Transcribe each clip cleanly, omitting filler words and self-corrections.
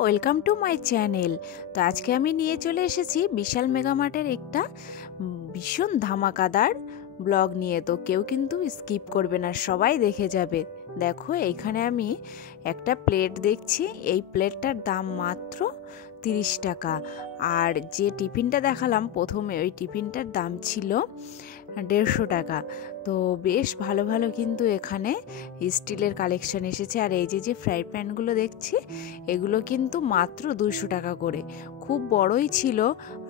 Welcome to my channel. তো আজকে আমি নিয়ে চলে এসেছি বিশাল মেগামার্টের একটা ভীষণ ধামাকাদার ব্লগ নিয়ে। তো কেউ কিন্তু স্কিপ করবে না, সবাই দেখে যাবে। দেখো এইখানে আমি একটা প্লেট দেখছি, এই প্লেটটার দাম মাত্র 30 টাকা। আর যে টিফিনটা দেখালাম প্রথমে, ওই টিফিনটার দাম ছিল 150 টাকা। তো বেশ ভালো ভালো কিন্তু এখানে স্টিলের কালেকশন এসেছে। আর এই যে ফ্রাই প্যানগুলো দেখছি, এগুলো কিন্তু মাত্র 200 টাকা করে। খুব বড়ই ছিল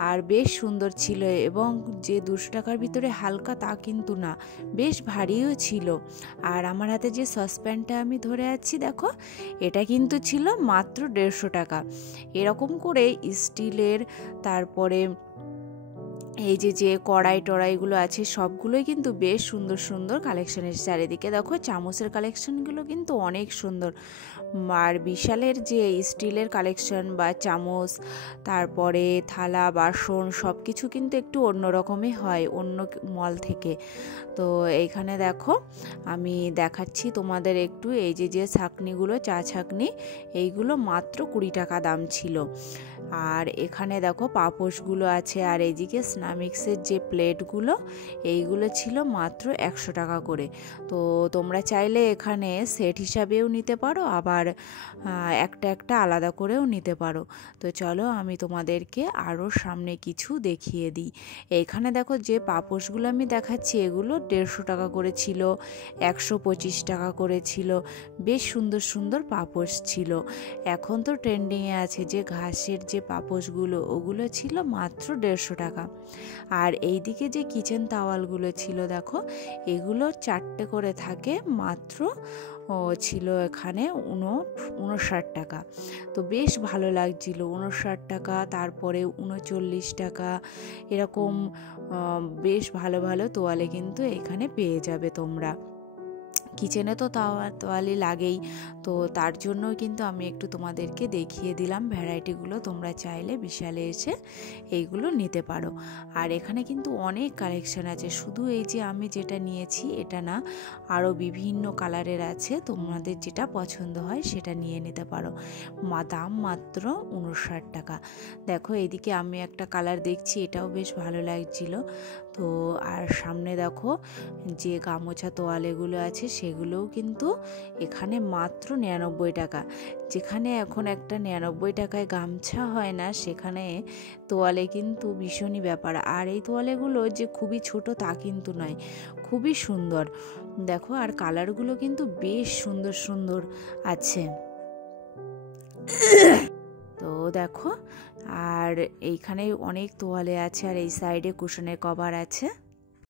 আর বেশ সুন্দর ছিল, এবং যে 200 টাকার ভিতরে হালকা তা কিন্তু না, বেশ ভারীও ছিল। আর আমার হাতে যে সসপ্যানটা আমি ধরে আছি দেখো, এটা কিন্তু ছিল মাত্র 150 টাকা। এরকম করে স্টিলের, তারপরে এই যে কড়াই টড়াইগুলো আছে সবগুলোই কিন্তু বেশ সুন্দর সুন্দর কালেকশন এসেছে। চারিদিকে দেখো চামচের কালেকশনগুলো কিন্তু অনেক সুন্দর। আর বিশালের যে স্টিলের কালেকশন বা চামচ, তারপরে থালা বাসন সব কিছু কিন্তু একটু অন্যরকমই হয় অন্য মল থেকে। তো এইখানে দেখো আমি দেখাচ্ছি তোমাদের একটু, এই যে ছাঁকনিগুলো, চা ছাঁকনি, এইগুলো মাত্র 20 টাকা দাম ছিল। আর এখানে দেখো পাপোশগুলো আছে। আর এইদিকে স্নামিক্সের যে প্লেটগুলো, এইগুলো ছিল মাত্র 100 টাকা করে। তো তোমরা চাইলে এখানে সেট হিসাবেও নিতে পারো, আবার একটা একটা আলাদা করেও নিতে পারো। তো চলো আমি তোমাদেরকে আরও সামনে কিছু দেখিয়ে দিই। এইখানে দেখো যে পাপোশগুলো আমি দেখাচ্ছি, এগুলো 150 টাকা করে ছিল, 125 টাকা করে ছিল। বেশ সুন্দর সুন্দর পাপোশ ছিল। এখন তো ট্রেন্ডিংয়ে আছে যে ঘাসের যে পাপোশগুলো, ওগুলো ছিল মাত্র 150 টাকা। আর এইদিকে যে কিচেন তাওয়ালগুলো ছিল দেখো, এগুলো 4টে করে থাকে, মাত্র ছিল এখানে 59 টাকা। তো বেশ ভালো লাগছিল, 59 টাকা, তারপরে 39 টাকা, এরকম বেশ ভালো ভালো তোয়ালে কিন্তু এখানে পেয়ে যাবে তোমরা। কিচেনে তো তোয়ালি লাগেই, তো তার জন্য কিন্তু আমি একটু তোমাদেরকে দেখিয়ে দিলাম ভ্যারাইটিগুলো। তোমরা চাইলে বিশালে এসে এইগুলো নিতে পারো। আর এখানে কিন্তু অনেক কালেকশন আছে, শুধু এই যে আমি যেটা নিয়েছি এটা না, আরও বিভিন্ন কালারের আছে। তোমাদের যেটা পছন্দ হয় সেটা নিয়ে নিতে পারো। দাম মাত্র 59 টাকা। দেখো এইদিকে আমি একটা কালার দেখছি, এটাও বেশ ভালো লাগছিল। তো আর সামনে দেখো যে গামোছা তোয়ালেগুলো আছে, সেগুলোও কিন্তু এখানে মাত্র 99 টাকা। যেখানে এখন একটা 99 টাকায় গামছা হয় না, সেখানে তোয়ালে কিন্তু ভীষণই ব্যাপার। আর এই তোয়ালেগুলো যে খুবই ছোট তা কিন্তু নয়, খুবই সুন্দর। দেখো আর কালারগুলো কিন্তু বেশ সুন্দর সুন্দর আছে। তো দেখো, আর এইখানে অনেক তোয়ালে আছে, আর এই সাইডে কুশনের কভার আছে।